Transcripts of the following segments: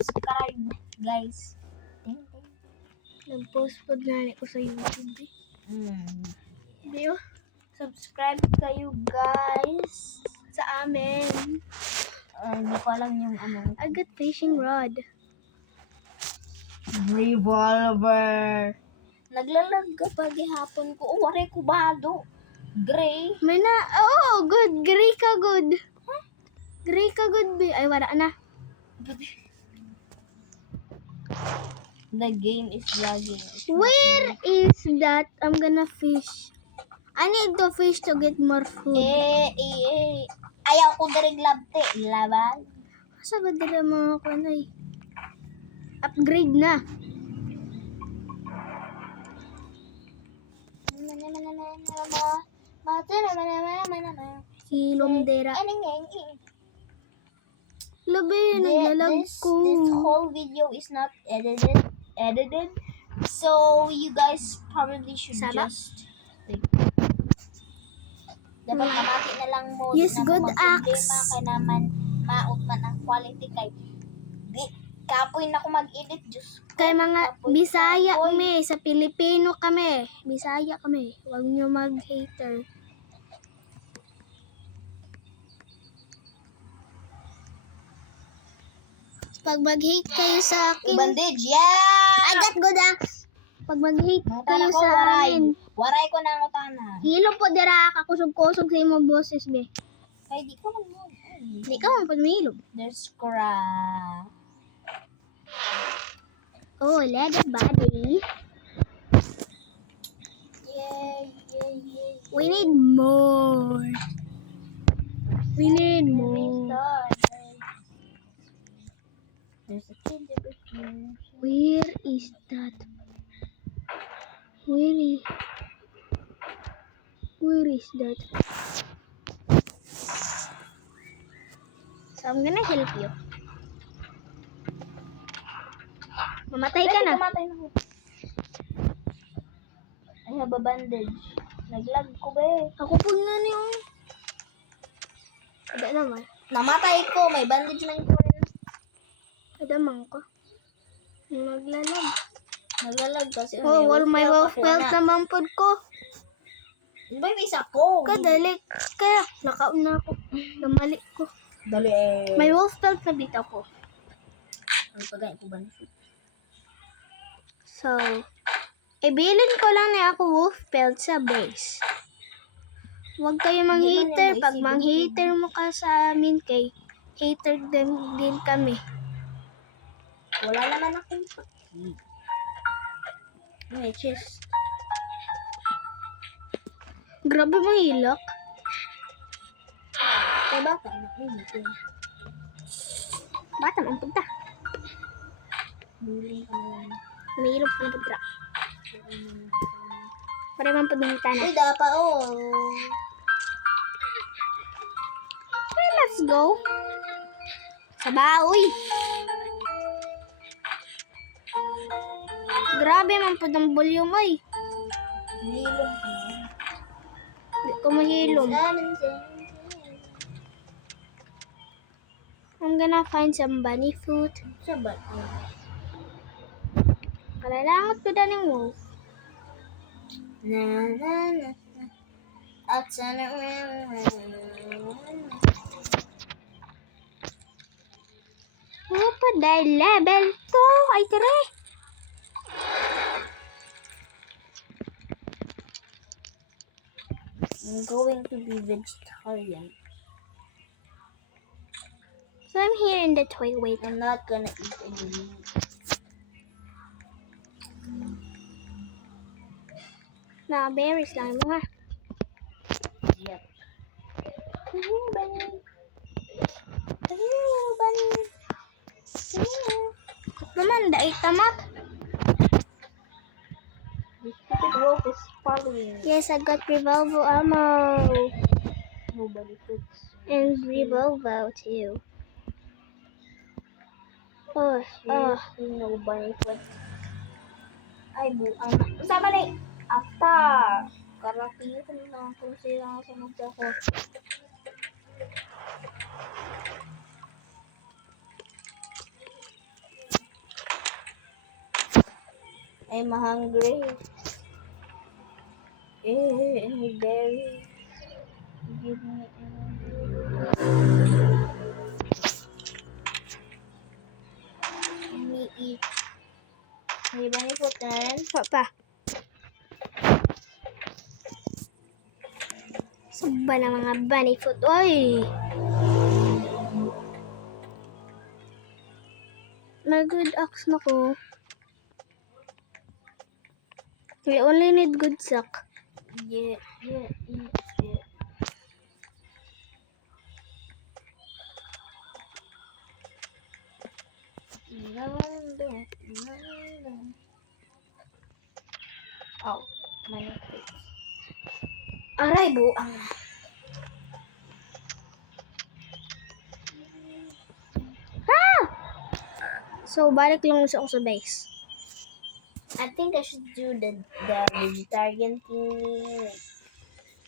subscribe, guys. Nag-post po na ko sa YouTube. Hindi oh. Subscribe kayo, guys. Sa amin. Hindi ko alam yung ano. I got fishing rod. Revolver. Naglalag kapag hapon ko. Oh, waray kubado. Gray. May na, good. Gray ka good. Huh? Gray ka good, be. Ay, wala na. The game is lagging. Where is that? I'm gonna fish. I need to fish to get more food. Ayaw ko direk labte. Laban. Asa ba dira mga kanay? Upgrade na. Hilom dera. Labi, naglalag ko. This whole video is not edited. So you guys probably should just dapat kamati na lang mo. Yes, good axe. Kay naman maot man ang quality kay di kapoy na ko mag-edit just Kay mga Bisaya kami, sa Pilipino kami. Bisaya kami. Huwag nyo mag-hater. Pag mag-hate kayo sa akin, bandage, yeah! I got good axe. Pag mag-hate kayo ko, sa akin, waray ko na utana. hilo po dira, kakusog-kusog sa imo boses, be. Kay di ko man. Hindi ka man pag mahilog. There's crap. Oh, let it body. Yay. We need more. We need more. There's a kid over here. Where is that? Where is that? So I'm gonna help you. Mamatay ka na. Mamatay na ako. I have a bandage. Naglag ko ba eh. Ako po nga yung... Ada naman. Namatay ko. May bandage na ko. Ada man ko. Naglalag. Naglalag kasi. Oh, well, may wolf belt naman po ko. Di ba yung isa ko? Kadali. Kaya, nakauna ako. Namali ko. Dali eh. May wolf belt na bita ko. Ang pagkain ko ba? So, ibilin ko lang na ako wolf belt sa base. Huwag kayo mang-hater. Pag mang-hater mo ka sa amin kay hater din kami. Wala naman akong paki. May chest. Grabe mo hilak. Kaya bata na ko. Bata man punta. Buling ka na lang. Mahirap pong putra. Para man pagmita na. Uy, dapa oh. Okay, let's go. Sa baoy. Grabe man po ng volume ay. Nilong ka. Hindi ko mahilom. I'm gonna find some bunny food. Sabat. Kalalangot ko na ng wolf. Na. At sana. Ano pa dahil level 2? Ay, tira. I'm going to be vegetarian. So I'm here in the toilet. I'm not gonna eat any meat. Na berries lang mo ha. Yep. Bunny. Naman, daig tamat. This stupid wolf is following me. Yes, I got revolver ammo. Nobody fits. And revolver too. Seriously, nobody fits. Ay, buang. Sama na. Afta. Karating ko na kung sila sa magdako. I'm hungry. Berry. Give me Let me eat. May bunny foot na rin. Pa. Saba na mga bunny foot. Oy! May good axe na ko. We only need good sack. Yeah. Oh, money foot. Aray, buang. So, balik lang ako sa base. I think I should do the vegetarian thing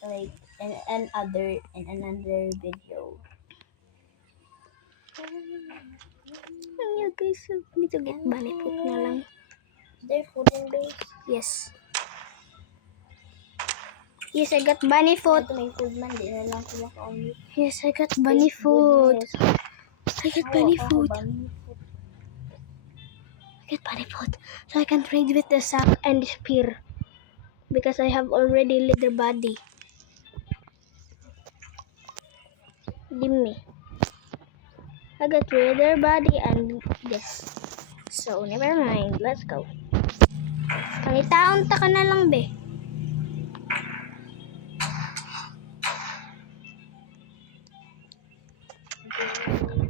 like in another video. Ay, guys, dito get bunny foot na lang. Is there food in base? Yes. Yes, I got bunny foot. Ito may food man, di na lang kumakaon. Yes, I got bunny food. I got bunny food. I got bunny food. So I can trade with the sack and the spear. Because I have already leather body. Give me. I got leather body and this. So, never mind. Let's go. Pangitaon ta ka na lang, be.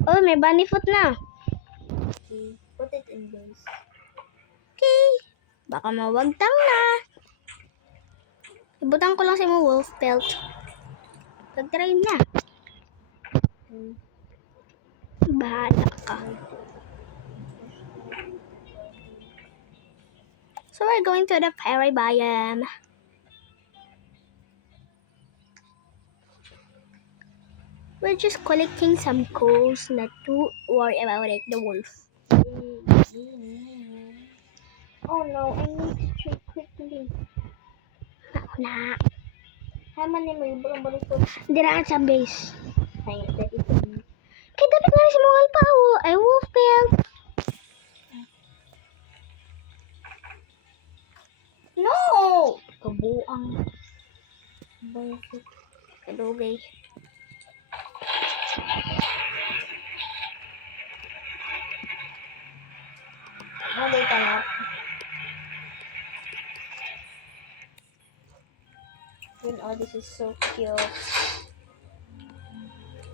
Oh, may bunny foot na. Okay, put it in base. Okay. Baka mawagtang na. Ibutan ko lang sa mo wolf pelt. Pag-try na. Bahala ka. So we're going to the fairy biome. We're just collecting some coals, not to worry about it, the wolf. Oh no, I need to check quickly. Na. How many may bunny foot? Diraan sa base. Ay, that is Kaya dapat nga si Mohal pa ako. Ay, wolf pelt. No! Kabuang. Bunny foot. Kadugay. Malay ka na. Oh, this is so cute.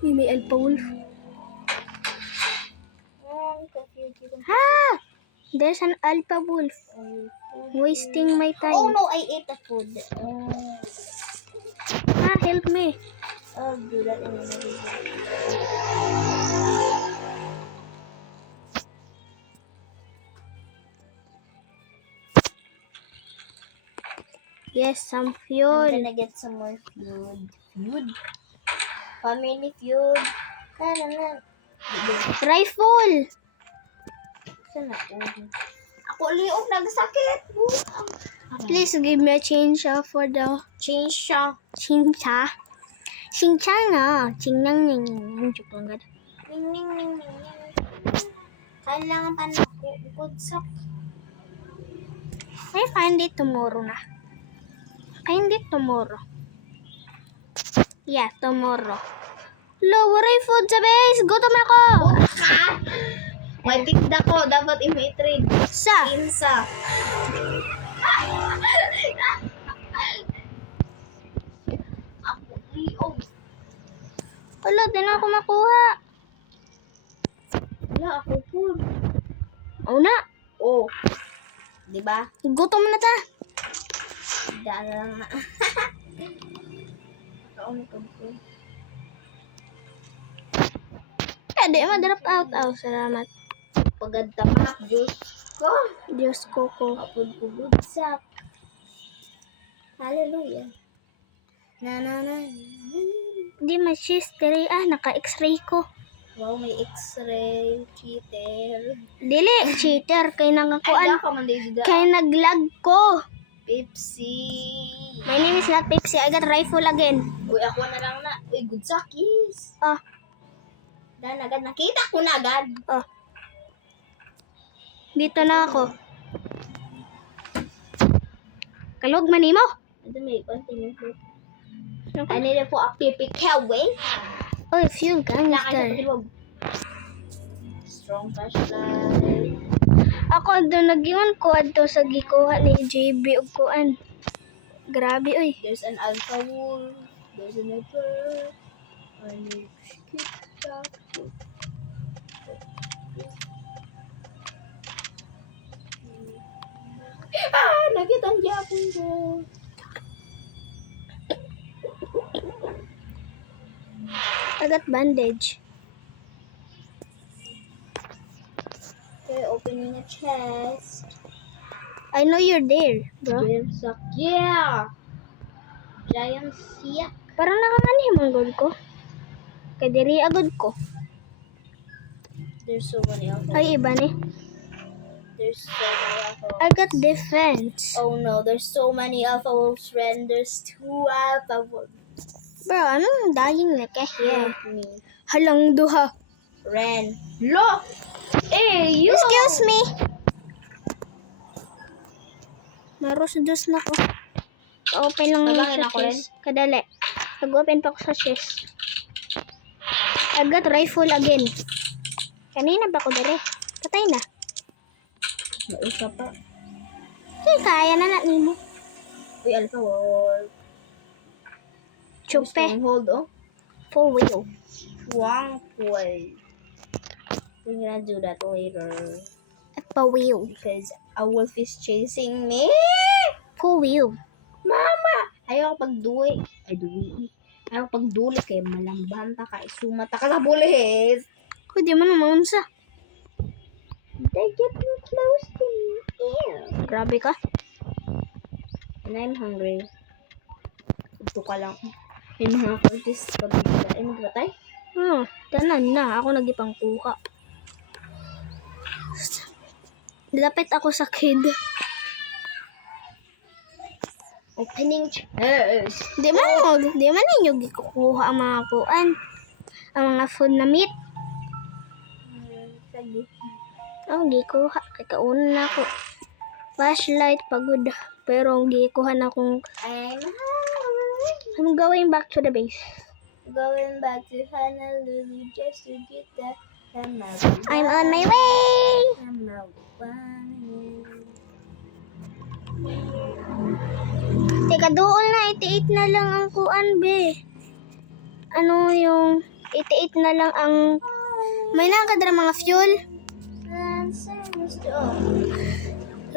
May alpha wolf. Oh, I'm confused. Ha! There's an alpha wolf. Wasting my time. Oh no, I ate the food. Ah, help me. I'll do that in another video. Yes, some I'm fuel. gonna get some more food. Family feud. Rifle. Saan ako? Ako liog nagsakit. Please give me a change for the Change siya. chincha. Chincha na. Chingnang ning. Joke lang gad. Ning ning ning ning. Kailangan pa na kudsak. I find it tomorrow na. Find it tomorrow. Yeah, tomorrow. Lower ay food sa base. Gutom ako. May tinda ko. Dapat i-trade. Sa. Insa. Ako liog. Wala, din ako makuha. Wala ako food. Oo na. Oh. Diba? Gutom na ta. Daan na lang na. Kaon ko food. Di ma-drop out. Oh, salamat. Pagadamak. Diyos ko. Diyos ko ko. Kapag kubudsak. Hallelujah. Na. Di ma-history. Ah, naka-x-ray ko. Wow, may x-ray. Cheater. Dili, cheater. Kay Ay, nangakuan. ka man, David. Kay naglag ko. Pepsi. My name is not Pepsi. I got rifle again. Uy, ako na lang na. Uy, good sakis. Ah, Dan agad. Nakita ko na agad. ah. Dito na ako. Kalog man mo. Ito may continue. I need it for a PPK way. Oy, fuel Nakita gangster. ko strong flashlight. Ako adto nagingon ko adto sa gikuha ni JB ug kuan. Grabe oy. There's an alpha wolf. There's a nipper. I need skip stuff. Ah! Nakita ang Japon ko. I got bandage. Okay, opening a chest. I know you're there, bro. Giant suck. Yeah! Giant siyak. Parang nakamanhim ang gold ko. Kay diri agad ko. There's so many alpha. Ay iba ni. There's so many alpha. I got defense. Oh no, there's so many alpha wolves, Ren. There's 2 alpha wolves. Bro, anong dying na ka here? Help me. Halang duha. Ren. Look! Hey, you! Excuse me. Maros dos na ko. Open lang Babangin sa ako chest. Kadali. Nag-open pa ako sa chest. I got rifle again. Kanina ba ko dali? Patay na. May isa pa. Okay, kaya na natin mo. Uy, alpha wolf. Chupe. Stronghold, oh. Full wheel. Stronghold. We're gonna do that later. Pa wheel. Because a wolf is chasing me. Full wheel. Mama! Ayaw pagduwi. Ay, duwi. Ayaw pagduli kay malambanta ka. Sumata ka sa bulis. Kung di mo naman sa. They get me close to me. Ew. Grabe ka. And I'm hungry. Ito ka lang. May mga cultists pag magbatay. Tanan na. Ako nagipang kuha. Lapit ako sa kid. Opening chest. Di man ninyo gikukuha ang mga kuan. Ang mga food na meat. Sige. Oh, gikuha. Kaya kauna na ako. Flashlight, pagod. Pero gikuha na akong I'm going back to the base. Going back to Honolulu just to get that I'm on my way! Teka, doon na. 88 na lang ang kuan, be. Ano yung 88 na lang ang... May nakakadara mga fuel?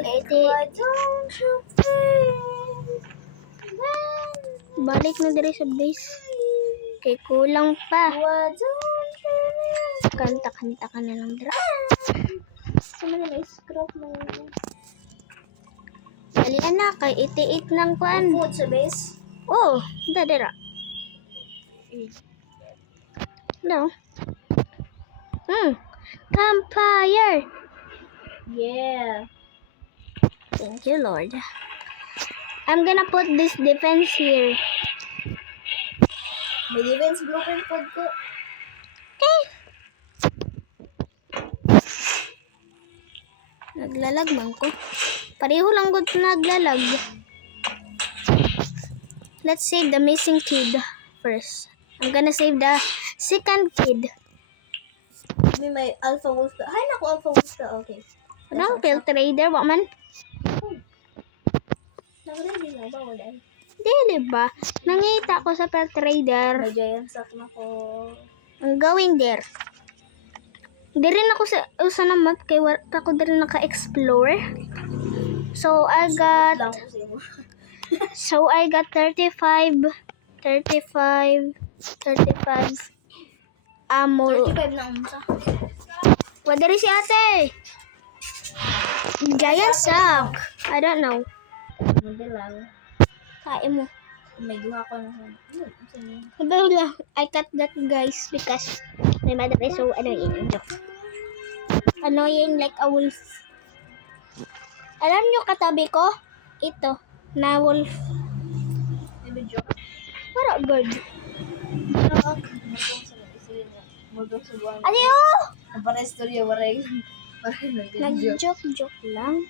88. Balik na diri sa base. Kay kulang pa. Kanta-kanta ka na lang dira. Sama na scrap mo. Dali na, kay 88 ng kuan. Food sa base. Oh, dira. No. Campfire. Yeah. Thank you, Lord. I'm gonna put this defense here. May defense blueprint code ko. Okay. Naglalag man ko. Pareho lang gud naglalag. Let's save the missing kid first. I'm gonna save the second kid. May alpha wolf ka. Hay naku, alpha wolf ka. Okay. Ano? Field trader, wa man? Nag-ready na ba? Wala. Dili ba? Nangita ko sa field trader. May giant sack na ko. I'm going there. Di rin ako sa usa na map kay ako di rin naka-explore. So I got Lang ko sa imo. So I got 35 ammo. 35 na unsa. Wala rin si ate. Giant sack. I don't know. Hindi lang. Kain mo. May duha ko na. I cut that guys because My mother is so annoying. Joke. Annoying like a wolf. Alam nyo katabi ko? Ito, na wolf. Maybe joke. Para bird. Mugong sa buwan. Adiyo! Ang para istorya, waray. Nag-joke lang.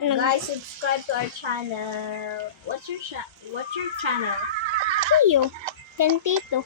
Guys, subscribe to our channel. What's your channel? Iyo. Kantito.